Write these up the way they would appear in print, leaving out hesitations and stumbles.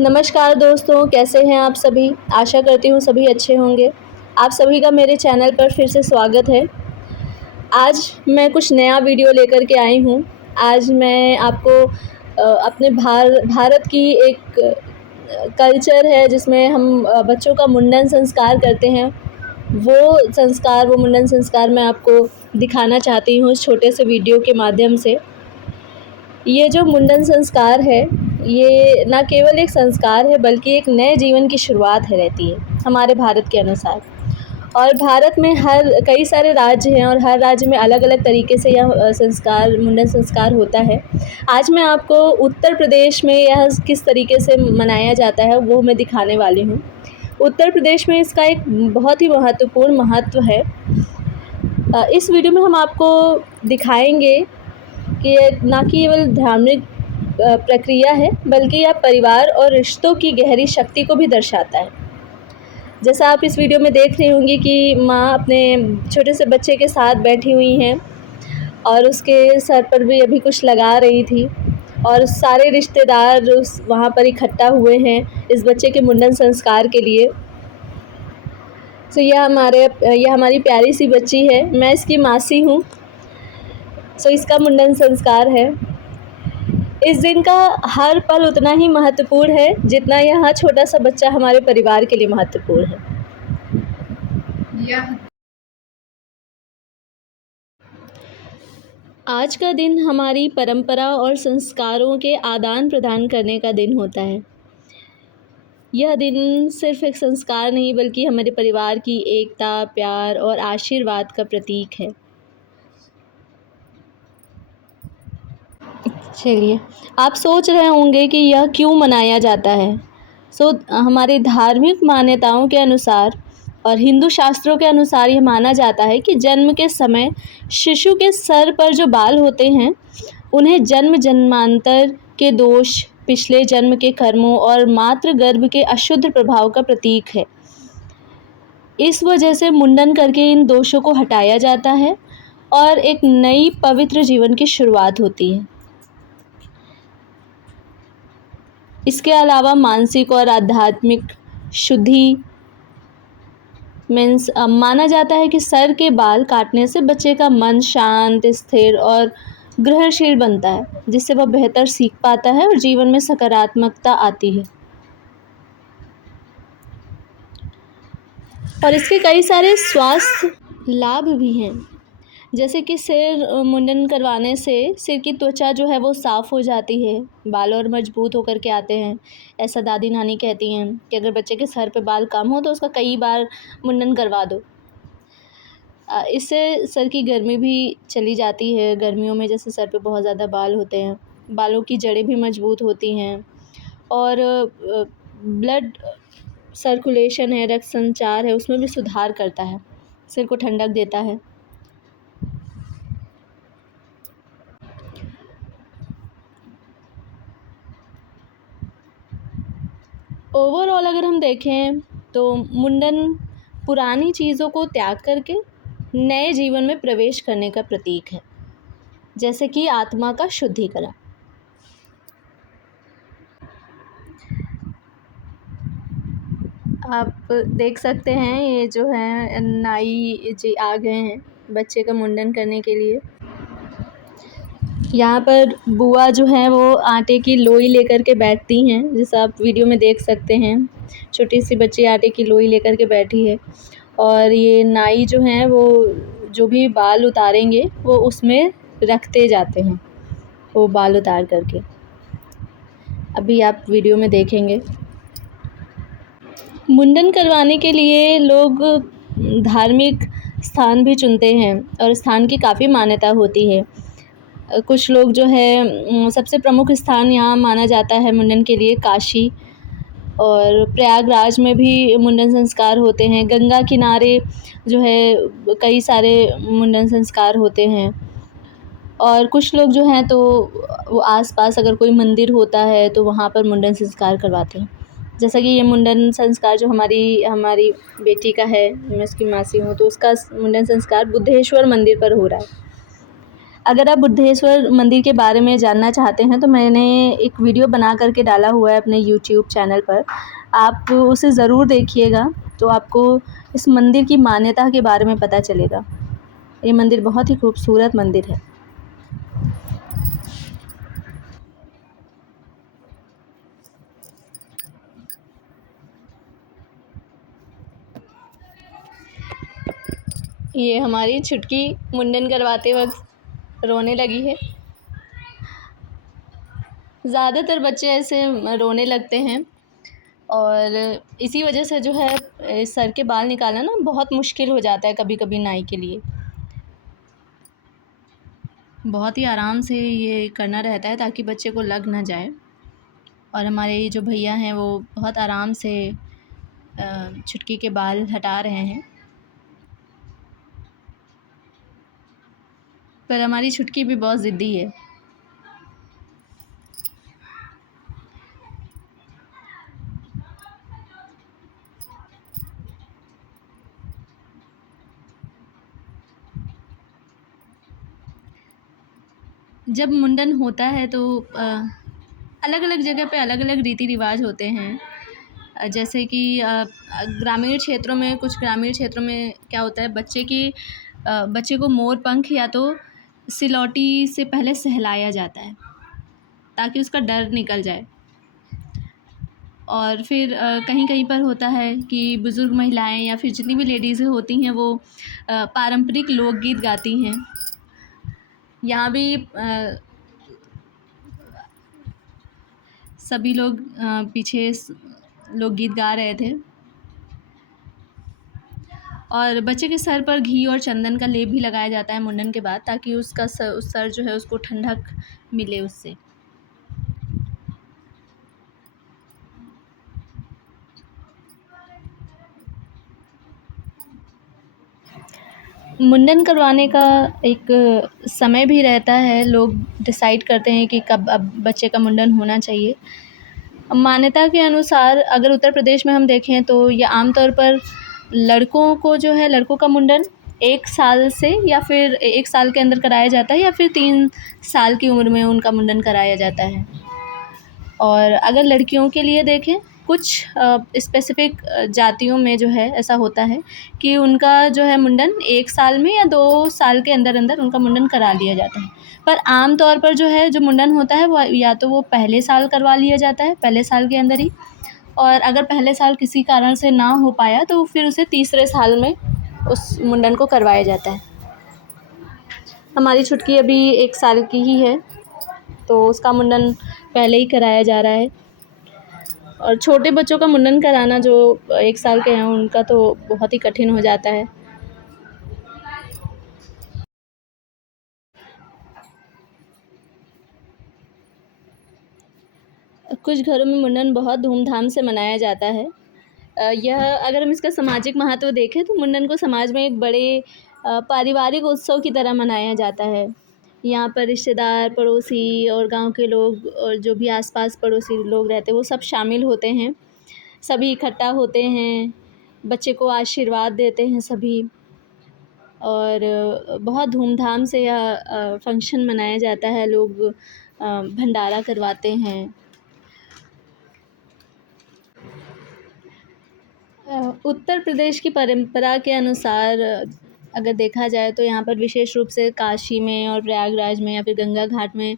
नमस्कार दोस्तों, कैसे हैं आप सभी? आशा करती हूँ सभी अच्छे होंगे। आप सभी का मेरे चैनल पर फिर से स्वागत है। आज मैं कुछ नया वीडियो लेकर के आई हूँ। आज मैं आपको अपने भारत की एक कल्चर है जिसमें हम बच्चों का मुंडन संस्कार करते हैं। वो मुंडन संस्कार मैं आपको दिखाना चाहती हूँ इस छोटे से वीडियो के माध्यम से। ये जो मुंडन संस्कार है, ये ना केवल एक संस्कार है बल्कि एक नए जीवन की शुरुआत है रहती है हमारे भारत के अनुसार। और भारत में कई सारे राज्य हैं और हर राज्य में अलग-अलग तरीके से यह मुंडन संस्कार होता है। आज मैं आपको उत्तर प्रदेश में यह किस तरीके से मनाया जाता है वो मैं दिखाने वाली हूँ। उत्तर प्रदेश में इसका एक बहुत ही महत्वपूर्ण महत्व है। इस वीडियो में हम आपको दिखाएँगे कि ये ना केवल धार्मिक प्रक्रिया है बल्कि यह परिवार और रिश्तों की गहरी शक्ति को भी दर्शाता है। जैसा आप इस वीडियो में देख रही होंगी कि माँ अपने छोटे से बच्चे के साथ बैठी हुई हैं और उसके सर पर भी अभी कुछ लगा रही थी और सारे रिश्तेदार वहाँ पर इकट्ठा हुए हैं इस बच्चे के मुंडन संस्कार के लिए। तो यह हमारी प्यारी सी बच्ची है, मैं इसकी मासी हूँ। इसका मुंडन संस्कार है। इस दिन का हर पल उतना ही महत्वपूर्ण है जितना यह छोटा सा बच्चा हमारे परिवार के लिए महत्वपूर्ण है। आज का दिन हमारी परंपरा और संस्कारों के आदान प्रदान करने का दिन होता है। यह दिन सिर्फ एक संस्कार नहीं बल्कि हमारे परिवार की एकता, प्यार और आशीर्वाद का प्रतीक है। चलिए, आप सोच रहे होंगे कि यह क्यों मनाया जाता है। हमारे धार्मिक मान्यताओं के अनुसार और हिंदू शास्त्रों के अनुसार यह माना जाता है कि जन्म के समय शिशु के सर पर जो बाल होते हैं, उन्हें जन्म जन्मांतर के दोष, पिछले जन्म के कर्मों और मातृ गर्भ के अशुद्ध प्रभाव का प्रतीक है। इस वजह से मुंडन करके इन दोषों को हटाया जाता है और एक नई पवित्र जीवन की शुरुआत होती है। इसके अलावा मानसिक और आध्यात्मिक शुद्धि माना जाता है कि सर के बाल काटने से बच्चे का मन शांत, स्थिर और ग्रहणशील बनता है, जिससे वह बेहतर सीख पाता है और जीवन में सकारात्मकता आती है। और इसके कई सारे स्वास्थ्य लाभ भी हैं, जैसे कि सिर मुंडन करवाने से सिर की त्वचा जो है वो साफ़ हो जाती है, बाल और मजबूत होकर के आते हैं। ऐसा दादी नानी कहती हैं कि अगर बच्चे के सर पे बाल कम हो तो उसका कई बार मुंडन करवा दो। इससे सर की गर्मी भी चली जाती है। गर्मियों में जैसे सर पे बहुत ज़्यादा बाल होते हैं, बालों की जड़ें भी मजबूत होती हैं और ब्लड सर्कुलेशन है, रक्त संचार है, उसमें भी सुधार करता है, सिर को ठंडक देता है। ओवरऑल अगर हम देखें तो मुंडन पुरानी चीज़ों को त्याग करके नए जीवन में प्रवेश करने का प्रतीक है, जैसे कि आत्मा का शुद्धिकरण। आप देख सकते हैं ये जो है नाई जी आ गए हैं बच्चे का मुंडन करने के लिए। यहाँ पर बुआ जो हैं वो आटे की लोई लेकर के बैठती हैं, जैसा आप वीडियो में देख सकते हैं। छोटी सी बच्ची आटे की लोई लेकर के बैठी है और ये नाई जो हैं वो जो भी बाल उतारेंगे वो उसमें रखते जाते हैं, वो बाल उतार करके। अभी आप वीडियो में देखेंगे। मुंडन करवाने के लिए लोग धार्मिक स्थान भी चुनते हैं और स्थान की काफ़ी मान्यता होती है। कुछ लोग जो है सबसे प्रमुख स्थान यहाँ माना जाता है मुंडन के लिए काशी और प्रयागराज में भी मुंडन संस्कार होते हैं। गंगा किनारे जो है कई सारे मुंडन संस्कार होते हैं और कुछ लोग जो हैं तो वो आसपास अगर कोई मंदिर होता है तो वहाँ पर मुंडन संस्कार करवाते हैं। जैसा कि ये मुंडन संस्कार जो हमारी बेटी का है, मैं उसकी मासी हूँ, तो उसका मुंडन संस्कार बुद्धेश्वर मंदिर पर हो रहा है। अगर आप बुद्धेश्वर मंदिर के बारे में जानना चाहते हैं तो मैंने एक वीडियो बना कर के डाला हुआ है अपने यूट्यूब चैनल पर, आप उसे ज़रूर देखिएगा, तो आपको इस मंदिर की मान्यता के बारे में पता चलेगा। ये मंदिर बहुत ही खूबसूरत मंदिर है। ये हमारी छुटकी मुंडन करवाते वक़्त रोने लगी है। ज़्यादातर बच्चे ऐसे रोने लगते हैं और इसी वजह से जो है सर के बाल निकालना ना बहुत मुश्किल हो जाता है कभी-कभी नाई के लिए। बहुत ही आराम से ये करना रहता है ताकि बच्चे को लग ना जाए। और हमारे ये जो भैया हैं वो बहुत आराम से छुटकी के बाल हटा रहे हैं। पर हमारी छुटकी भी बहुत ज़िद्दी है। जब मुंडन होता है तो अलग-अलग जगह पे अलग-अलग रीति-रिवाज होते हैं। जैसे कि ग्रामीण क्षेत्रों में, कुछ ग्रामीण क्षेत्रों में क्या होता है, बच्चे को मोर पंख या तो सिलौटी से पहले सहलाया जाता है ताकि उसका डर निकल जाए। और फिर कहीं-कहीं पर होता है कि बुज़ुर्ग महिलाएँ या फिर जितनी भी लेडीज़ें होती हैं वो पारंपरिक लोकगीत गाती हैं। यहाँ भी सभी लोग पीछे लोकगीत गा रहे थे और बच्चे के सर पर घी और चंदन का लेप भी लगाया जाता है मुंडन के बाद, ताकि उसका सर जो है उसको ठंडक मिले उससे। मुंडन करवाने का एक समय भी रहता है, लोग डिसाइड करते हैं कि कब अब बच्चे का मुंडन होना चाहिए। मान्यता के अनुसार अगर उत्तर प्रदेश में हम देखें तो ये आमतौर पर लड़कों को जो है, लड़कों का मुंडन 1 साल से या फिर 1 साल के अंदर कराया जाता है या फिर 3 साल की उम्र में उनका मुंडन कराया जाता है। और अगर लड़कियों के लिए देखें, कुछ स्पेसिफ़िक जातियों में जो है ऐसा होता है कि उनका जो है मुंडन 1 साल में या 2 साल के अंदर-अंदर उनका मुंडन करा लिया जाता है। पर आम तौर पर जो है जो मुंडन होता है वो या तो वो पहले साल करवा लिया जाता है, पहले साल के अंदर ही, और अगर पहले साल किसी कारण से ना हो पाया तो फिर उसे तीसरे साल में उस मुंडन को करवाया जाता है। हमारी छुटकी अभी 1 साल की ही है, तो उसका मुंडन पहले ही कराया जा रहा है। और छोटे बच्चों का मुंडन कराना जो 1 साल के हैं उनका तो बहुत ही कठिन हो जाता है। कुछ घरों में मुंडन बहुत धूमधाम से मनाया जाता है। यह अगर हम इसका सामाजिक महत्व देखें तो मुंडन को समाज में एक बड़े पारिवारिक उत्सव की तरह मनाया जाता है। यहाँ पर रिश्तेदार, पड़ोसी और गाँव के लोग और जो भी आस-पास पड़ोसी लोग रहते हैं वो सब शामिल होते हैं। सभी इकट्ठा होते हैं, बच्चे को आशीर्वाद देते हैं सभी, और बहुत धूमधाम से यह फ़ंक्शन मनाया जाता है। लोग भंडारा करवाते हैं। उत्तर प्रदेश की परंपरा के अनुसार अगर देखा जाए तो यहाँ पर विशेष रूप से काशी में और प्रयागराज में या फिर गंगा घाट में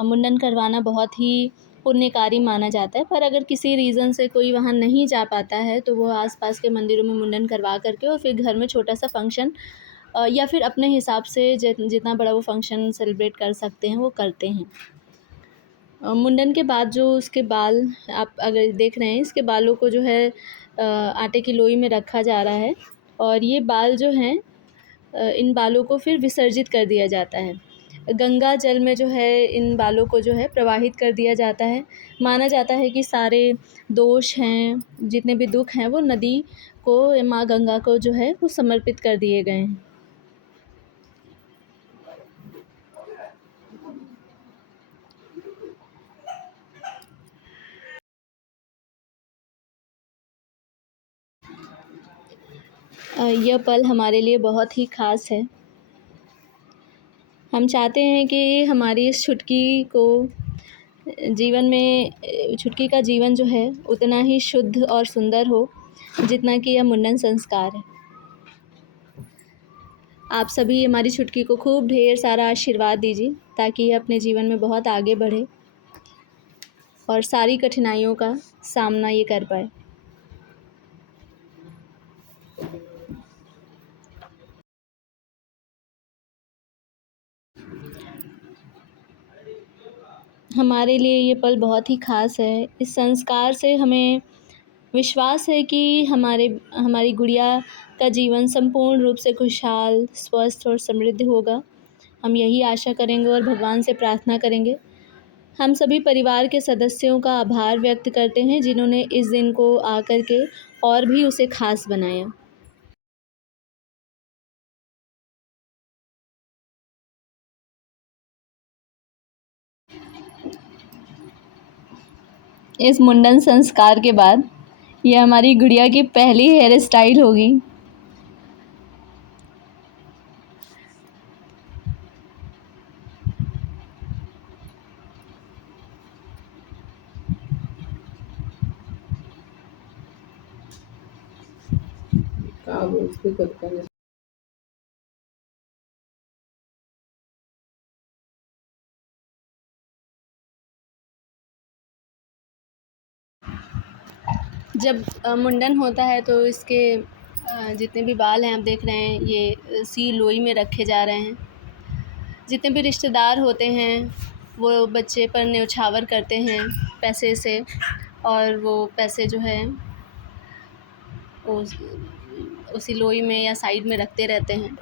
मुंडन करवाना बहुत ही पुण्यकारी माना जाता है। पर अगर किसी रीज़न से कोई वहाँ नहीं जा पाता है तो वो आस-पास के मंदिरों में मुंडन करवा कर के और फिर घर में छोटा-सा फ़ंक्शन या फिर अपने हिसाब से जितना बड़ा वो फ़ंक्शन सेलिब्रेट कर सकते हैं वो करते हैं। मुंडन के बाद जो उसके बाल आप अगर देख रहे हैं, इसके बालों को जो है आटे की लोई में रखा जा रहा है और ये बाल जो हैं इन बालों को फिर विसर्जित कर दिया जाता है। गंगा जल में जो है इन बालों को जो है प्रवाहित कर दिया जाता है। माना जाता है कि सारे दोष हैं, जितने भी दुःख हैं वो नदी को, माँ गंगा को जो है वो समर्पित कर दिए गए हैं। यह पल हमारे लिए बहुत ही ख़ास है। हम चाहते हैं कि हमारी इस छुटकी को जीवन में छुटकी का जीवन जो है उतना ही शुद्ध और सुंदर हो जितना कि यह मुंडन संस्कार है। आप सभी हमारी छुटकी को खूब ढेर सारा आशीर्वाद दीजिए ताकि यह अपने जीवन में बहुत आगे बढ़े और सारी कठिनाइयों का सामना ये कर पाए। हमारे लिए ये पल बहुत ही ख़ास है। इस संस्कार से हमें विश्वास है कि हमारी गुड़िया का जीवन संपूर्ण रूप से खुशहाल, स्वस्थ और समृद्ध होगा। हम यही आशा करेंगे और भगवान से प्रार्थना करेंगे। हम सभी परिवार के सदस्यों का आभार व्यक्त करते हैं जिन्होंने इस दिन को आकर के और भी उसे ख़ास बनाया। इस मुंडन संस्कार के बाद ये हमारी गुड़िया की पहली हेयर स्टाइल होगी। जब मुंडन होता है तो इसके जितने भी बाल हैं आप देख रहे हैं ये सी लोई में रखे जा रहे हैं। जितने भी रिश्तेदार होते हैं वो बच्चे पर न्यौछावर करते हैं पैसे से और वो पैसे जो है उसी लोई में या साइड में रखते रहते हैं।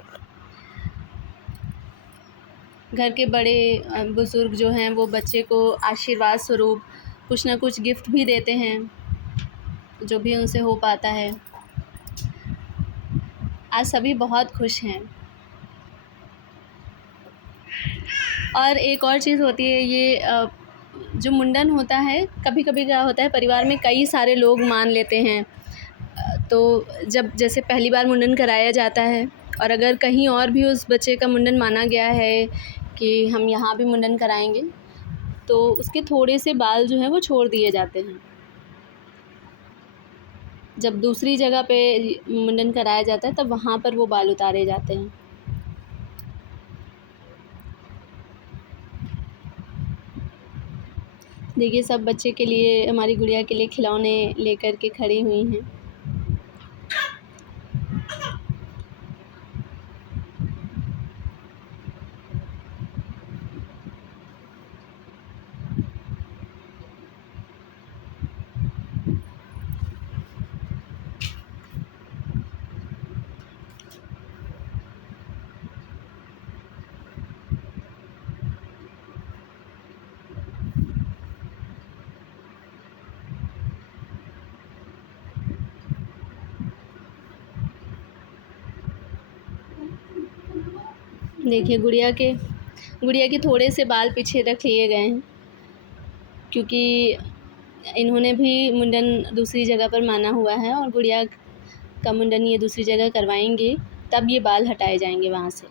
घर के बड़े बुज़ुर्ग जो हैं वो बच्चे को आशीर्वाद स्वरूप कुछ ना कुछ गिफ्ट भी देते हैं जो भी उनसे हो पाता है। आज सभी बहुत खुश हैं। और एक और चीज़ होती है ये जो मुंडन होता है कभी कभी क्या होता है परिवार में कई सारे लोग मान लेते हैं। तो जब जैसे पहली बार मुंडन कराया जाता है और अगर कहीं और भी उस बच्चे का मुंडन माना गया है कि हम यहाँ भी मुंडन कराएंगे तो उसके थोड़े से बाल जो हैं वो छोड़ दिए जाते हैं। जब दूसरी जगह पे मुंडन कराया जाता है तब वहाँ पर वो बाल उतारे जाते हैं। देखिए सब बच्चे के लिए हमारी गुड़िया के लिए खिलौने लेकर के खड़ी हुई हैं। देखिए गुड़िया के थोड़े से बाल पीछे रख लिए गए हैं क्योंकि इन्होंने भी मुंडन दूसरी जगह पर माना हुआ है और गुड़िया का मुंडन ये दूसरी जगह करवाएंगे तब ये बाल हटाए जाएंगे वहाँ से।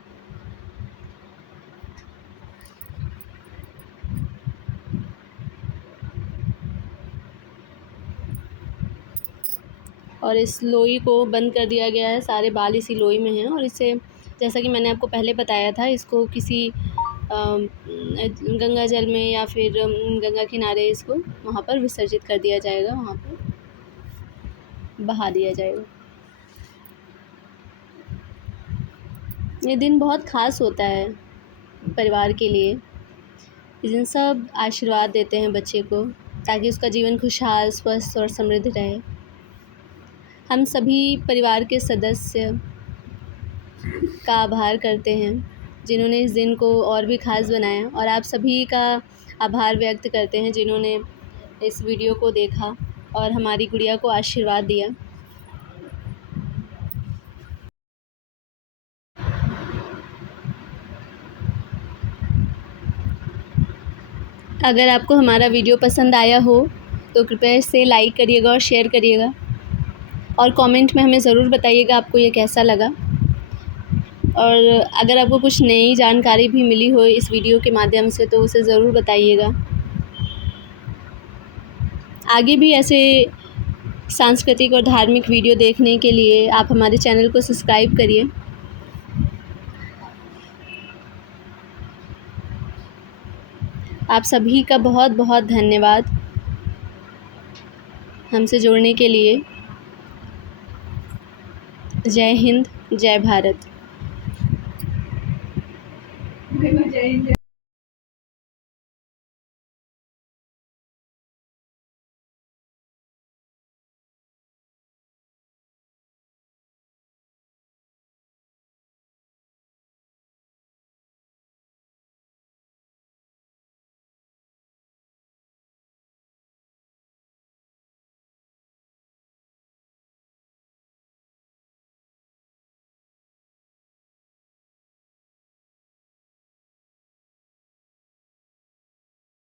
और इस लोई को बंद कर दिया गया है। सारे बाल इसी लोई में हैं और इसे जैसा कि मैंने आपको पहले बताया था इसको किसी गंगा जल में या फिर गंगा किनारे इसको वहाँ पर विसर्जित कर दिया जाएगा, वहाँ पर बहा दिया जाएगा। ये दिन बहुत ख़ास होता है परिवार के लिए। इस दिन सब आशीर्वाद देते हैं बच्चे को ताकि उसका जीवन खुशहाल, स्वस्थ और समृद्ध रहे। हम सभी परिवार के सदस्य का आभार करते हैं जिन्होंने इस दिन को और भी ख़ास बनाया और आप सभी का आभार व्यक्त करते हैं जिन्होंने इस वीडियो को देखा और हमारी गुड़िया को आशीर्वाद दिया। अगर आपको हमारा वीडियो पसंद आया हो तो कृपया इसे लाइक करिएगा और शेयर करिएगा और कमेंट में हमें ज़रूर बताइएगा आपको ये कैसा लगा। और अगर आपको कुछ नई जानकारी भी मिली हो इस वीडियो के माध्यम से तो उसे ज़रूर बताइएगा। आगे भी ऐसे सांस्कृतिक और धार्मिक वीडियो देखने के लिए आप हमारे चैनल को सब्सक्राइब करिए। आप सभी का बहुत बहुत धन्यवाद हमसे जुड़ने के लिए। जय हिंद, जय भारत। जय हिंद।